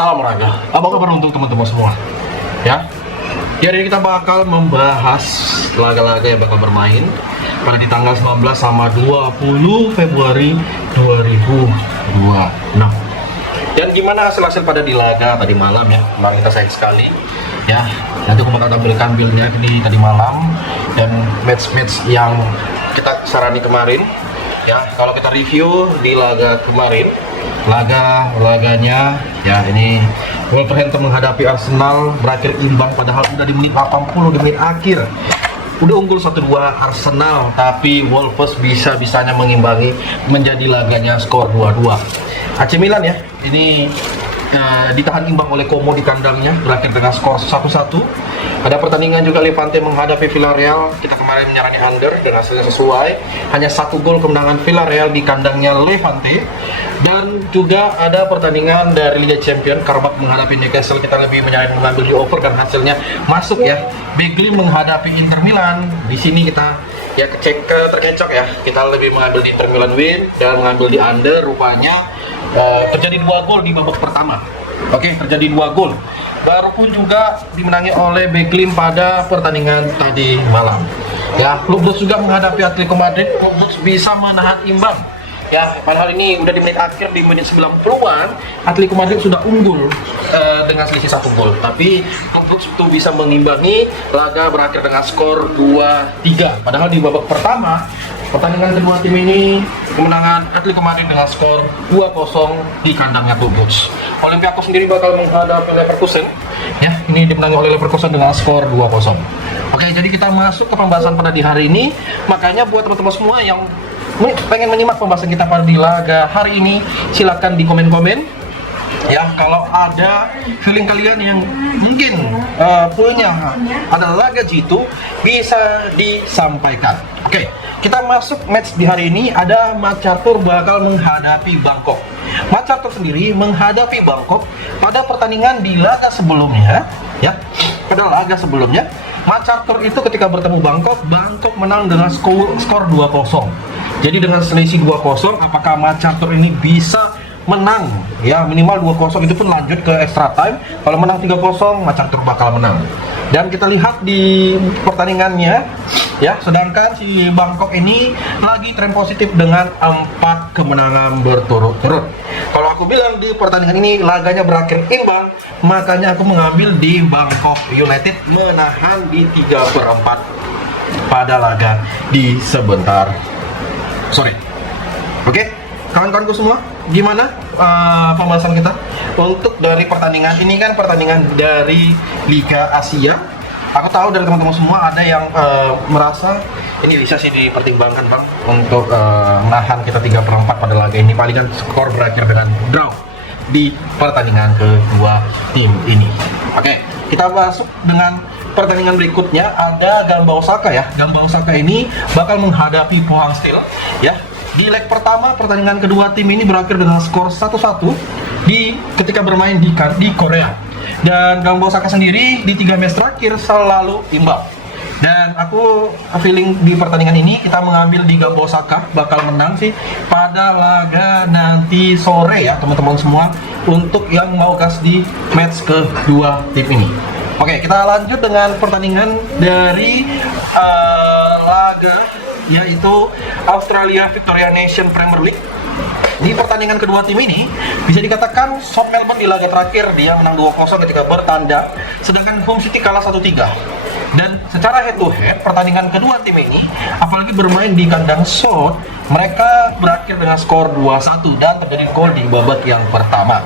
Salam olahraga. Apa kabar untuk teman-teman semua? Ya. Jadi kita bakal membahas laga-laga yang bakal bermain pada di tanggal 19 sama 20 Februari 2026. Dan gimana hasil-hasil pada di laga tadi malam ya. Kemarin kita sayang sekali. Ya, nanti aku bakal tampilnya ini tadi malam dan match-match yang kita sarani kemarin. Ya, kalau kita review di laga kemarin, laganya ya ini Wolverhampton menghadapi Arsenal berakhir imbang padahal udah di menit 80 di menit akhir. Udah unggul 1-2 Arsenal, tapi Wolves bisa-bisanya mengimbangi menjadi laganya skor 2-2. AC Milan ya, ini ditahan imbang oleh Como di kandangnya berakhir dengan skor 1-1. Ada pertandingan juga Levante menghadapi Villarreal. Kita kemarin menyerang under dan hasilnya sesuai. Hanya 1 gol kemenangan Villarreal di kandangnya Levante. Dan juga ada pertandingan dari Liga Champions, Karabakh menghadapi Newcastle. Kita lebih menyarankan mengambil di over dan hasilnya masuk ya. Burnley menghadapi Inter Milan. Di sini kita ya terkecoh ya. Kita lebih mengambil di Inter Milan win dan mengambil di under. Rupanya terjadi 2 gol di babak pertama. Oke, terjadi 2 gol. Baru pun juga dimenangi oleh Burnley pada pertandingan tadi malam. Ya, Klub Brugge juga menghadapi Atletico Madrid. Klub Brugge bisa menahan imbang. Ya, padahal ini udah di menit akhir, di menit 90-an Atletico Madrid sudah unggul dengan selisih 1 gol. Tapi Klub Brugge itu bisa mengimbangi, laga berakhir dengan skor 2-3. Padahal di babak pertama pertandingan kedua tim ini kemenangan Atletico Madrid dengan skor 2-0 di kandangnya Klub Brugge. Olympiakos sendiri bakal menghadapi Leverkusen. Ya, ini dimenangi oleh Leverkusen dengan skor 2-0. Oke, jadi kita masuk ke pembahasan pada di hari ini. Makanya buat teman-teman semua yang pengen menyimak pembahasan kita pada di laga hari ini, silakan di komen-komen. Ya, kalau ada feeling kalian yang mungkin punya ada laga jitu bisa disampaikan. Oke, kita masuk match di hari ini. Ada MacArthur bakal menghadapi Bangkok. MacArthur sendiri menghadapi Bangkok pada pertandingan di laga sebelumnya. Ya, pada laga sebelumnya MacArthur itu ketika bertemu Bangkok menang dengan skor 2-0. Jadi dengan selisih 2-0, apakah MacArthur ini bisa menang ya, minimal 2-0 itu pun lanjut ke extra time. Kalau menang 3-0 MacArthur bakal menang. Dan kita lihat di pertandingannya ya, sedangkan si Bangkok ini lagi tren positif dengan 4 kemenangan berturut-turut. Kalau aku bilang di pertandingan ini laganya berakhir imbang, makanya aku mengambil di Bangkok United menahan di 3/4 pada laga di sebentar sore. Oke, kawan-kawanku semua, gimana pembahasan kita untuk dari pertandingan ini? Kan pertandingan dari Liga Asia. Aku tahu dari teman-teman semua ada yang merasa ini bisa sih dipertimbangkan bang untuk menahan kita 3/4 pada laga ini. Palingan skor berakhir dengan draw di pertandingan kedua tim ini. Oke, kita masuk dengan pertandingan berikutnya. Ada Gamba Osaka ya. Gamba Osaka ini bakal menghadapi Pohang Steel ya. Di leg pertama pertandingan kedua tim ini berakhir dengan skor 1-1 ketika bermain di Korea. Dan Gamba Osaka sendiri di 3 match terakhir selalu imbang. Dan aku feeling di pertandingan ini kita mengambil di Gamba Osaka bakal menang sih pada laga nanti sore ya teman-teman semua, untuk yang mau gas di match kedua tim ini. Oke, kita lanjut dengan pertandingan dari laga yaitu Australia Victoria Nation Premier League. Di pertandingan kedua tim ini bisa dikatakan South Melbourne di laga terakhir dia menang 2-0 ketika bertandang, sedangkan Home City kalah 1-3. Dan secara head to head pertandingan kedua tim ini, apalagi bermain di kandang South, mereka berakhir dengan skor 2-1 dan terjadi gol di babak yang pertama.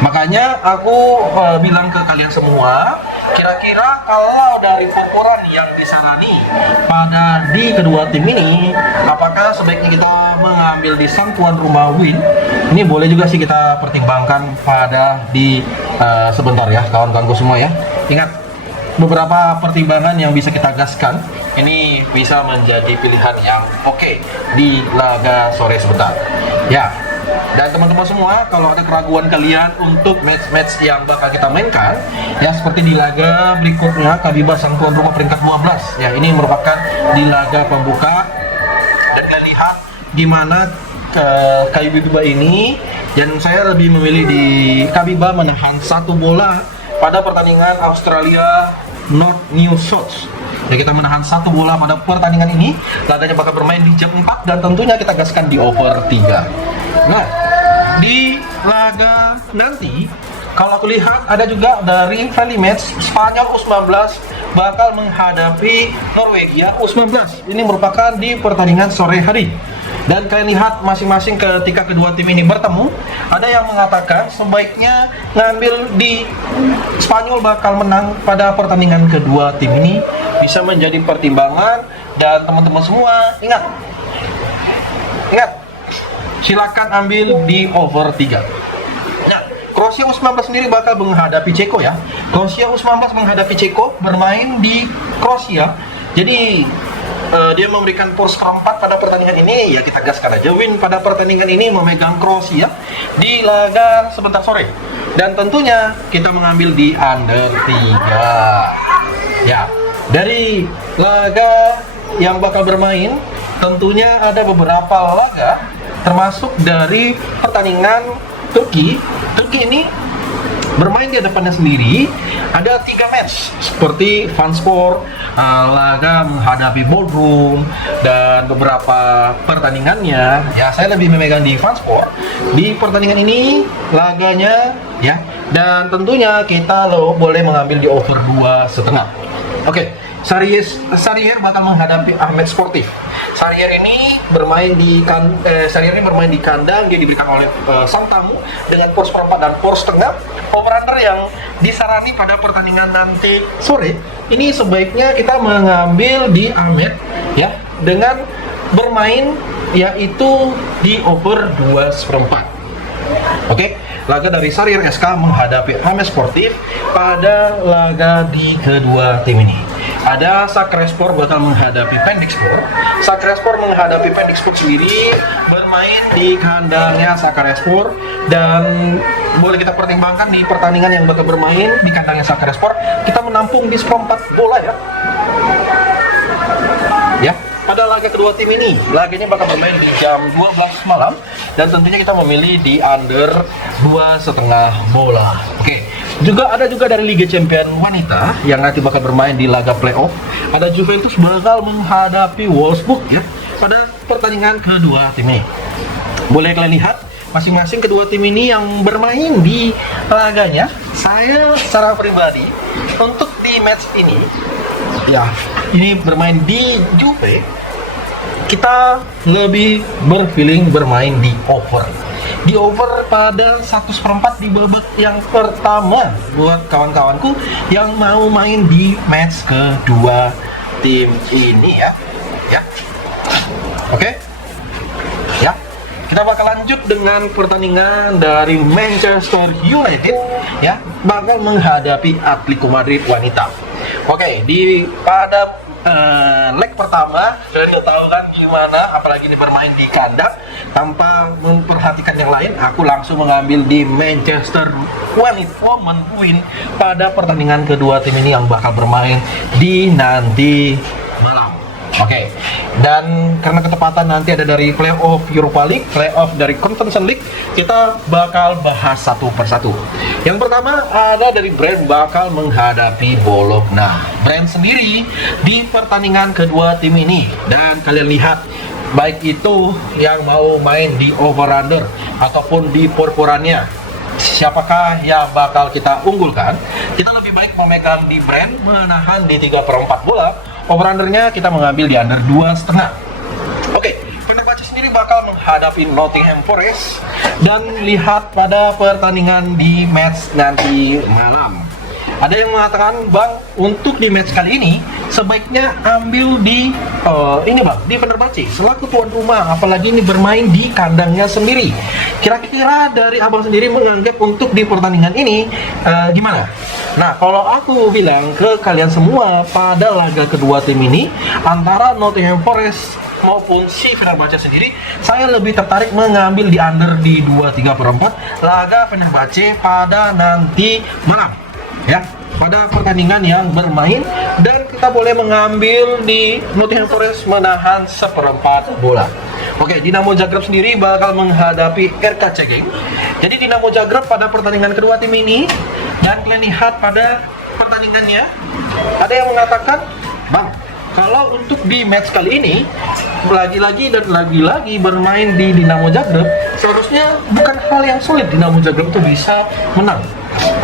Makanya aku bilang ke kalian semua, kira-kira kalau dari ukuran yang disarani pada di kedua tim ini, apakah sebaiknya kita mengambil di sang tuan rumah win? Ini boleh juga sih kita pertimbangkan pada di sebentar ya kawan-kawanku semua ya. Ingat, beberapa pertimbangan yang bisa kita gaskan ini bisa menjadi pilihan yang oke di laga sore sebentar ya. Dan teman-teman semua, kalau ada keraguan kalian untuk match-match yang bakal kita mainkan ya, seperti di laga berikutnya Kabiba sang tuan rumah peringkat 12 ya, ini merupakan di laga pembuka. Dan kalian lihat gimana Kabiba ini Dan saya lebih memilih di Kabiba menahan 1 bola pada pertandingan Australia North New South. Ya, kita menahan 1 bola pada pertandingan ini. Laganya bakal bermain di jam 4 dan tentunya kita gaskan di over 3. Nah, di laga nanti kalau aku lihat ada juga dari friendly match Spanyol U19 bakal menghadapi Norwegia U19. Ini merupakan di pertandingan sore hari. Dan kalian lihat masing-masing ketika kedua tim ini bertemu, ada yang mengatakan sebaiknya ngambil di Spanyol bakal menang pada pertandingan kedua tim ini, bisa menjadi pertimbangan. Dan teman-teman semua ingat, silakan ambil di over 3. Nah, Kroasia U19 sendiri bakal menghadapi Ceko ya. Kroasia U19 menghadapi Ceko, bermain di Kroasia. Jadi dia memberikan poros keempat pada pertandingan ini, ya kita gaskan aja win pada pertandingan ini, memegang Kroasia di laga sebentar sore. Dan tentunya kita mengambil di under 3. Ya, dari laga yang bakal bermain tentunya ada beberapa laga, termasuk dari pertandingan Turki ini bermain di hadapannya sendiri. Ada 3 match seperti Vanspor, laga menghadapi Bodrum, dan beberapa pertandingannya ya saya lebih memegang di Vanspor di pertandingan ini laganya ya. Dan tentunya kita boleh mengambil di over 2,5. Oke, Sarrier bakal menghadapi Ahmed Sportif. Sarrier ini bermain di kandang, dia diberikan oleh sang tamu dengan poros perempat dan poros tengah. Over-under yang disarani pada pertandingan nanti sore ini sebaiknya kita mengambil di Ahmed ya, dengan bermain yaitu di over 2,4. Oke, laga dari Sarrier SK menghadapi Ahmed Sportif pada laga di kedua tim ini. Ada Sakrespor bakal menghadapi Pendikspor. Sakrespor menghadapi Pendikspor sendiri bermain di kandangnya Sakrespor, dan boleh kita pertimbangkan di pertandingan yang bakal bermain di kandangnya Sakrespor kita menampung di 4 bola ya. Ya, pada laga kedua tim ini, laganya bakal bermain di jam 12 malam dan tentunya kita memilih di under 2,5 bola. Oke. Ada juga dari Liga Champions wanita yang nanti bakal bermain di laga playoff. Ada Juventus bakal menghadapi Wolfsburg ya pada pertandingan kedua tim ini. Boleh kalian lihat masing-masing kedua tim ini yang bermain di laganya. Saya secara pribadi untuk di match ini ya, ini bermain di Juve, kita lebih berfeeling bermain di over. Di over pada 1/4 di babak yang pertama buat kawan-kawanku yang mau main di match kedua tim ini ya. Oke. Ya. Kita bakal lanjut dengan pertandingan dari Manchester United ya, bakal menghadapi Atletico Madrid wanita. Oke, pada leg pertama sudah tahu kan gimana, apalagi ini bermain di kandang tanpa memperhatikan yang lain, aku langsung mengambil di Manchester Women win pada pertandingan kedua tim ini yang bakal bermain di nanti malam. Oke, dan karena ketepatan nanti ada dari playoff Europa League, playoff dari Conference League, kita bakal bahas satu persatu. Yang pertama ada dari Brand bakal menghadapi Bologna. Brand sendiri di pertandingan kedua tim ini, dan kalian lihat baik itu yang mau main di over-under ataupun di purpurannya, siapakah yang bakal kita unggulkan? Kita lebih baik memegang di Brand menahan di 3/4 bola. Over-undernya kita mengambil di under 2,5. Oke, Fenerbahce sendiri bakal menghadapi Nottingham Forest, dan lihat pada pertandingan di match nanti malam. Ada yang mengatakan, Bang, untuk di match kali ini sebaiknya ambil di di Fenerbahce selaku tuan rumah, apalagi ini bermain di kandangnya sendiri. Kira-kira dari abang sendiri menganggap untuk di pertandingan ini gimana? Nah, kalau aku bilang ke kalian semua, pada laga kedua tim ini antara Nottingham Forest maupun si Fenerbahce sendiri, saya lebih tertarik mengambil di under di 2/3/4 laga Fenerbahce pada nanti malam ya, pada pertandingan yang bermain. Dan kita boleh mengambil di Nottingham Forest menahan 1/4 bola. Oke, Dinamo Zagreb sendiri bakal menghadapi RKC Genk. Jadi Dinamo Zagreb pada pertandingan kedua tim ini, dan kalian lihat pada pertandingannya, ada yang mengatakan, Bang, kalau untuk di match kali ini lagi-lagi bermain di Dinamo Zagreb, seharusnya bukan hal yang sulit Dinamo Zagreb itu bisa menang,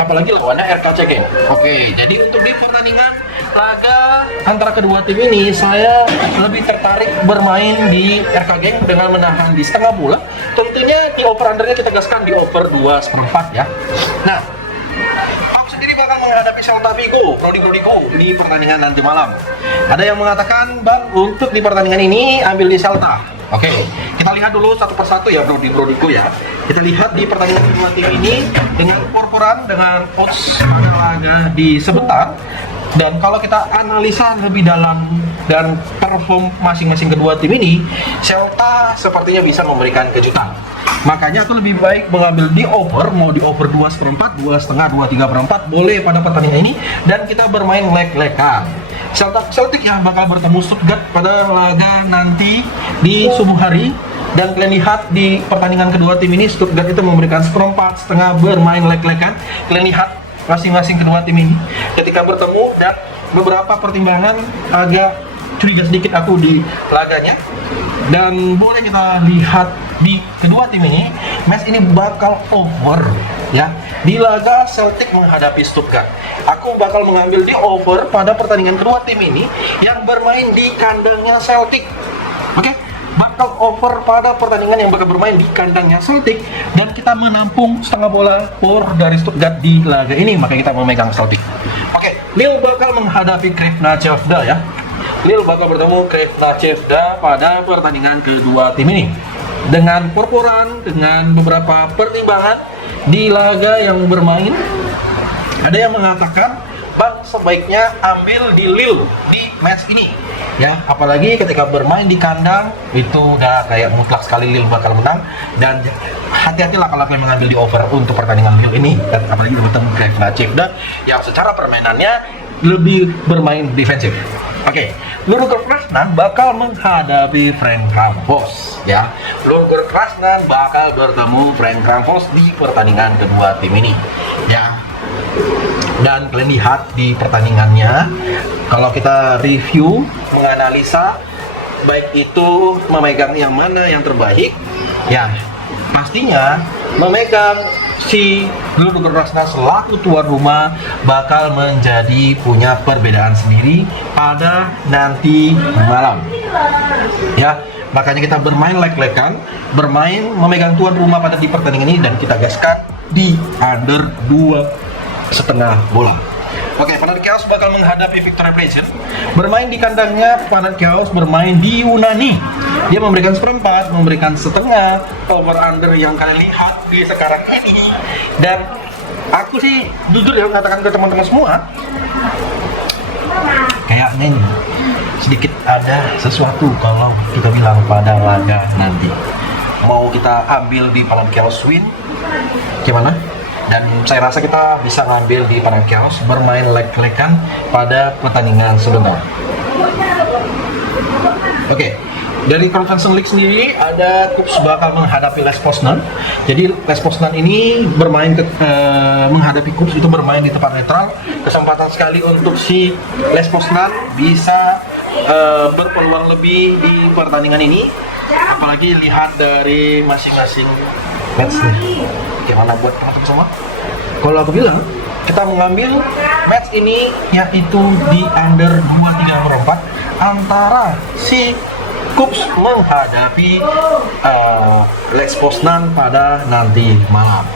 apalagi lawannya RKC Genk. Oke, jadi untuk di pertandingan laga antara kedua tim ini, saya lebih tertarik bermain di RK Genk dengan menahan di setengah bola. Tentunya di over undernya kita gaskan di over 2/4 ya. Nah, aku sendiri bakal menghadapi Celta Vigo, Prodigo di pertandingan nanti malam. Ada yang mengatakan, Bang, untuk di pertandingan ini ambil di Celta. Oke, kita lihat dulu satu persatu ya Prodigo ya. Kita lihat di pertandingan kedua tim ini dengan porporan, dengan odds pada laga di sebentar. Dan kalau kita analisa lebih dalam dan perform masing-masing kedua tim ini, Celta sepertinya bisa memberikan kejutan. Makanya aku lebih baik mengambil di over, mau di over 2/4, 2,5, 2,3/4 boleh pada pertandingan ini, dan kita bermain leg-legan. Celtic yang bakal bertemu Stuttgart pada laga nanti di subuh hari, dan kalian lihat di pertandingan kedua tim ini Stuttgart itu memberikan 1/4, setengah bermain leg-legan. Kalian lihat masing-masing kedua tim ini ketika bertemu, dan beberapa pertimbangan agak curiga sedikit aku di laganya. Dan boleh kita lihat di kedua tim ini, match ini bakal over ya. Di laga Celtic menghadapi Stuttgart, aku bakal mengambil di over pada pertandingan kedua tim ini yang bermain di kandangnya Celtic. Oke, bakal over pada pertandingan yang bakal bermain di kandangnya Celtic, dan kita menampung setengah bola for dari Stuttgart di laga ini, maka kita memegang Celtic. Oke, Lille bakal menghadapi Crvena Zvezda ya. Lille bakal bertemu Crvena Zvezda pada pertandingan kedua tim ini. Dengan porporan, dengan beberapa pertimbangan di laga yang bermain, ada yang mengatakan, Bang, sebaiknya ambil di Lille di match ini ya, apalagi ketika bermain di kandang itu udah kayak mutlak sekali Lille bakal menang. Dan hati-hatilah kalau kalian mengambil di over untuk pertandingan Lille ini, dan apalagi bertemu Crvena Zvezda yang secara permainannya lebih bermain defensif. Oke, Ludogorets Krasnan bakal menghadapi Frankfurt ya. Ludogorets Krasnan bakal bertemu Frankfurt di pertandingan kedua tim ini ya. Dan kalian lihat di pertandingannya, kalau kita review, menganalisa, baik itu memegang yang mana yang terbaik ya, pastinya memegang si Ludogorets Krasnan selaku tuan rumah bakal menjadi punya perbedaan sendiri pada nanti malam ya. Makanya kita bermain leg-legan, bermain memegang tuan rumah pada di pertandingan ini, dan kita gaskan di under 2,5 bola. Oke, Panathinaikos bakal menghadapi Victoria Plzen. Bermain di kandangnya, Panathinaikos bermain di Yunani. Dia memberikan 1/4, memberikan setengah, over under yang kalian lihat di sekarang ini. Dan aku sih jujur ya mengatakan ke teman-teman semua, kayaknya sedikit ada sesuatu kalau kita bilang pada laga nanti. Mau kita ambil di Panathinaikos win, gimana? Dan saya rasa kita bisa ngambil di Panathinaikos bermain leg-legan pada pertandingan sebentar. Oke, dari Conference League sendiri ada Kups bakal menghadapi Les Poznan. Jadi Les Poznan ini bermain menghadapi Kups itu bermain di tempat netral. Kesempatan sekali untuk si Les Poznan bisa berpeluang lebih di pertandingan ini. Apalagi lihat dari masing-masing match nih. Gimana buat teman-teman semua? Kalau aku bilang, kita mengambil match ini yaitu di under 2,3/4 antara si Kups menghadapi Les Poznan pada nanti malam.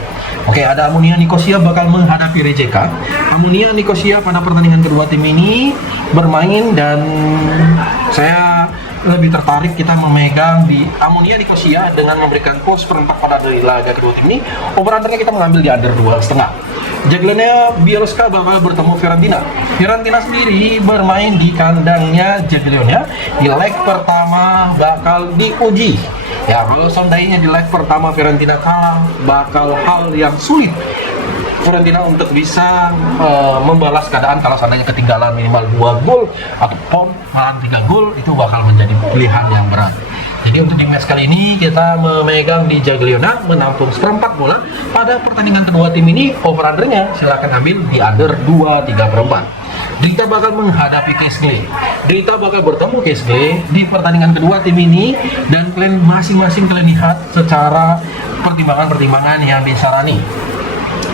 Oke, ada Amonia Nicosia bakal menghadapi Rijeka. Amonia Nicosia pada pertandingan kedua tim ini bermain, dan saya lebih tertarik kita memegang di Amonia Nicosia dengan memberikan plus 1/4 pada dari laga kedua tim ini. Over-undernya kita mengambil di under 2,5. Jagiellonia Bielska bakal bertemu Fiorentina. Fiorentina sendiri bermain di kandangnya Jagiellonia. Di leg pertama bakal diuji. Ya, kalau seandainya di leg pertama Fiorentina kalah, bakal hal yang sulit Fiorentina untuk bisa membalas keadaan kalau seandainya ketinggalan minimal 2 gol ataupun malah 3 gol, itu bakal menjadi pilihan yang berat. Jadi untuk di match kali ini kita memegang di Jagiellonia menampung seperempat bola. Pada pertandingan kedua tim ini over-undernya silakan ambil di under 2,3/4. Drita bakal menghadapi Kesgle. Drita bakal bertemu Kesgle di pertandingan kedua tim ini, dan kalian masing-masing kalian lihat secara pertimbangan-pertimbangan yang disarani.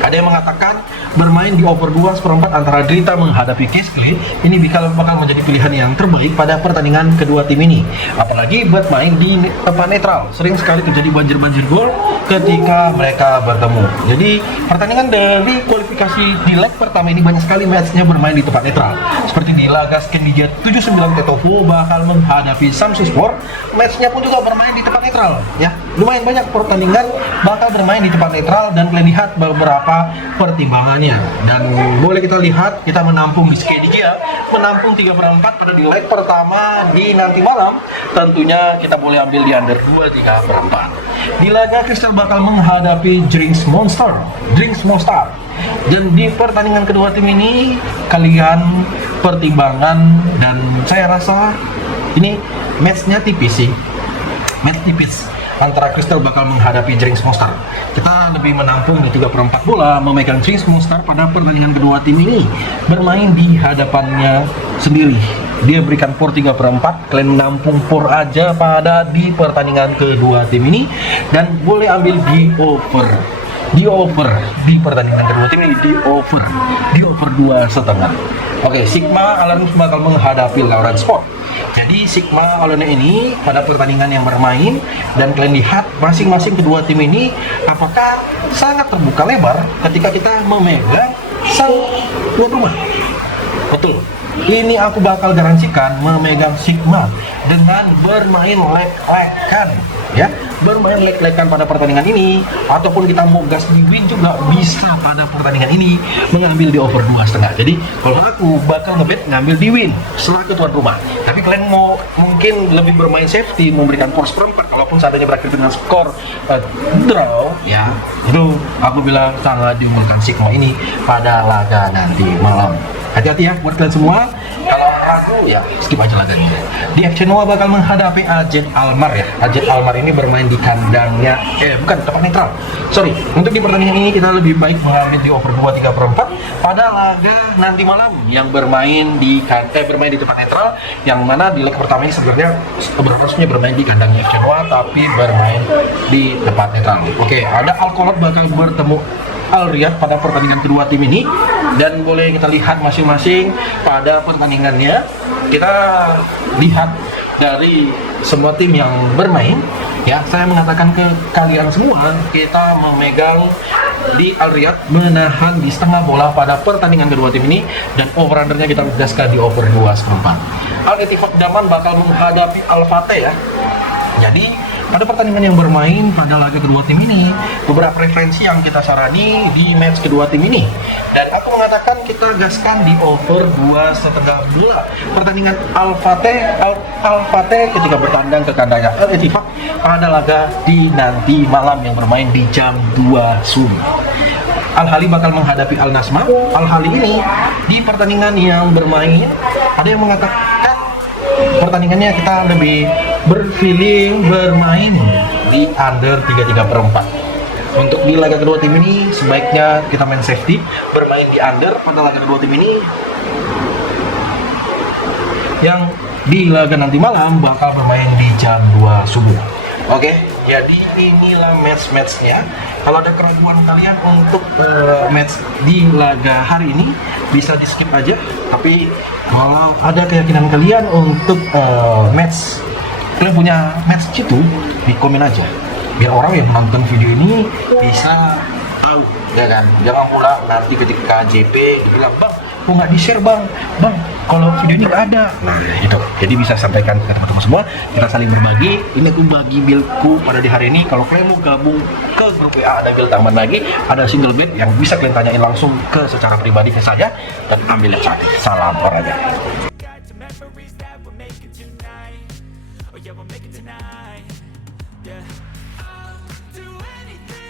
Ada yang mengatakan bermain di over 2/4 antara Drita menghadapi Kesgle ini bakal menjadi pilihan yang terbaik pada pertandingan kedua tim ini. Apalagi bermain di tempat netral, sering sekali terjadi banjir-banjir gol ketika mereka bertemu. Jadi pertandingan dari kualifikasi di leg pertama ini banyak sekali matchnya bermain di tempat netral. Seperti di laga Skendia 79 Tetovo bakal menghadapi Samsunspor, matchnya pun juga bermain di tempat netral. Ya, lumayan banyak pertandingan bakal bermain di tempat netral, dan kalian lihat beberapa pertimbangannya. Dan boleh kita lihat, kita menampung di Skendia, menampung 3/4 pada di leg pertama di nanti malam. Tentunya kita boleh ambil di under 2,3/4. Di laga Crystal bakal menghadapi Drinks Monster. Dan di pertandingan kedua tim ini kalian pertimbangan, dan saya rasa ini matchnya tipis sih. Match tipis antara Crystal bakal menghadapi Drinks Monster. Kita lebih menampung di 3/4 bola, memegang Drinks Monster pada pertandingan kedua tim ini. Bermain di hadapannya sendiri, dia berikan por 3/4, kalian menampung por aja pada di pertandingan kedua tim ini, dan boleh ambil di over di pertandingan kedua tim ini, di over 2,5. Oke, Sigma Alliance bakal menghadapi Lawrence Sport. Jadi Sigma Alliance ini pada pertandingan yang bermain, dan kalian lihat masing-masing kedua tim ini apakah sangat terbuka lebar ketika kita memegang sang tuan rumah. Betul, ini aku bakal garansikan memegang Sigma dengan bermain leg-legan, ya, bermain leg-legan pada pertandingan ini, ataupun kita mau gas di win juga bisa pada pertandingan ini, mengambil di over 2,5. Jadi kalau aku bakal ngebet ngambil di win selaku tuan rumah. Tapi kalian mau mungkin lebih bermain safety, memberikan por seperempat, kalaupun seandainya berakhir dengan skor draw, ya, itu aku bilang sangat diunggulkan Sigma ini pada laga nanti malam. Hati-hati ya buat kalian semua, kalau ragu ya skip aja laganya. Di FC Noah bakal menghadapi AZ Alkmaar ya. AZ Alkmaar ini bermain di kandangnya, bukan, tempat netral. Sorry, untuk di pertandingan ini kita lebih baik mengambil di over 2,3/4 pada laga nanti malam yang bermain di tempat netral, yang mana di leg pertama ini sebenarnya resminya bermain di kandangnya FC Noah, tapi bermain di tempat netral. Oke, ada Alkolot bakal bertemu Al Riyad pada pertandingan kedua tim ini, dan boleh kita lihat masing-masing pada pertandingannya. Kita lihat dari semua tim yang bermain, ya, saya mengatakan ke kalian semua, kita memegang di Al Riyad menahan di setengah bola pada pertandingan kedua tim ini, dan over-undernya kita gaskan di over 2,4. Al Ettifaq Daman bakal menghadapi Al Fateh ya. Jadi pada pertandingan yang bermain pada laga kedua tim ini, beberapa referensi yang kita sarani di match kedua tim ini, dan aku mengatakan kita gaskan di over 2,5 bola. Pertandingan Al Fateh ketika bertandang ke kandangnya Al Ettifaq pada laga di nanti malam yang bermain di jam 2 subuh. Al Ahly bakal menghadapi Al Nasma. Al Ahly ini di pertandingan yang bermain, ada yang mengatakan pertandingannya kita lebih berfeeling bermain di under 3,4. Untuk di laga kedua tim ini sebaiknya kita main safety, bermain di under pada laga kedua tim ini, yang di laga nanti malam bakal bermain di jam 2 subuh. Oke, jadi inilah match-matchnya. Kalau ada keraguan kalian untuk match di laga hari ini, bisa di skip aja. Tapi kalau ada keyakinan kalian untuk match, kalian punya match itu, di komen aja, biar orang yang menonton video ini bisa tahu, ya kan? Jangan pula nanti ketika JP bilang, bang, kok nggak di-share bang, kalau video ini nggak ada. Nah itu, jadi bisa sampaikan ke teman-teman semua, kita saling berbagi. Ini aku bagi buildku pada di hari ini. Kalau kalian mau gabung ke grup WA, ada build tambahan lagi, ada single bed yang bisa kalian tanyain langsung ke secara pribadi ke saya, dan ambil yang cantik. Salam olahraga. Yeah, we'll make it tonight. Yeah, I'll do anything